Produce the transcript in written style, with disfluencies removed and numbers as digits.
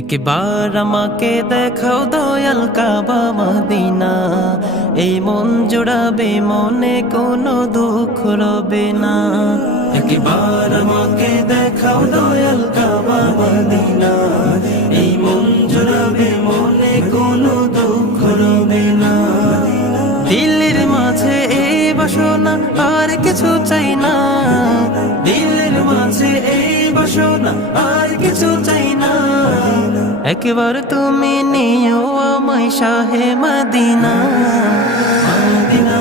একবার আমাকে দেখাও দয়াল কাবা মদিনা, এই মন জোড়াবে মনে কোনো দুঃখ রবে না। একবার আমাকে দেখাও দয়াল কাবা মদিনা, এই মন জোড়াবে মনে কোনো দুঃখ রবে না। দিলের মাঝে এই বাসনা আর কিছু চাই না, দিলের মাঝে এই বাসনা আর কিছু চাই না। একবার তুমি নিও আমায় শাহে মদিনা, মদিনা